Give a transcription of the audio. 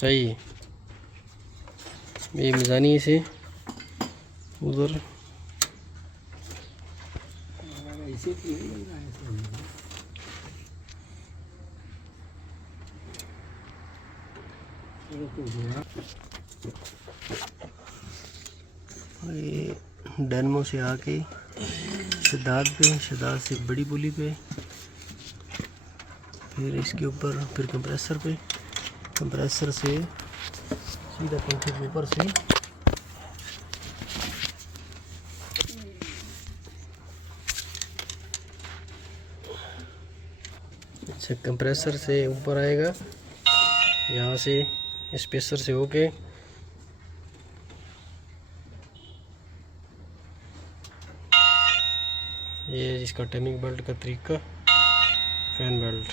सही है। ये मिजानी से उधर ये डेनमो से आके शदाद पे, शदाद से बड़ी बोली पे, फिर इसके ऊपर फिर कंप्रेसर पे, कंप्रेसर से सीधा पंखे के ऊपर से अच्छा कंप्रेसर से ऊपर आएगा, यहाँ से स्पेसर से होके ये इसका टाइमिंग बेल्ट का तरीका, फैन बेल्ट।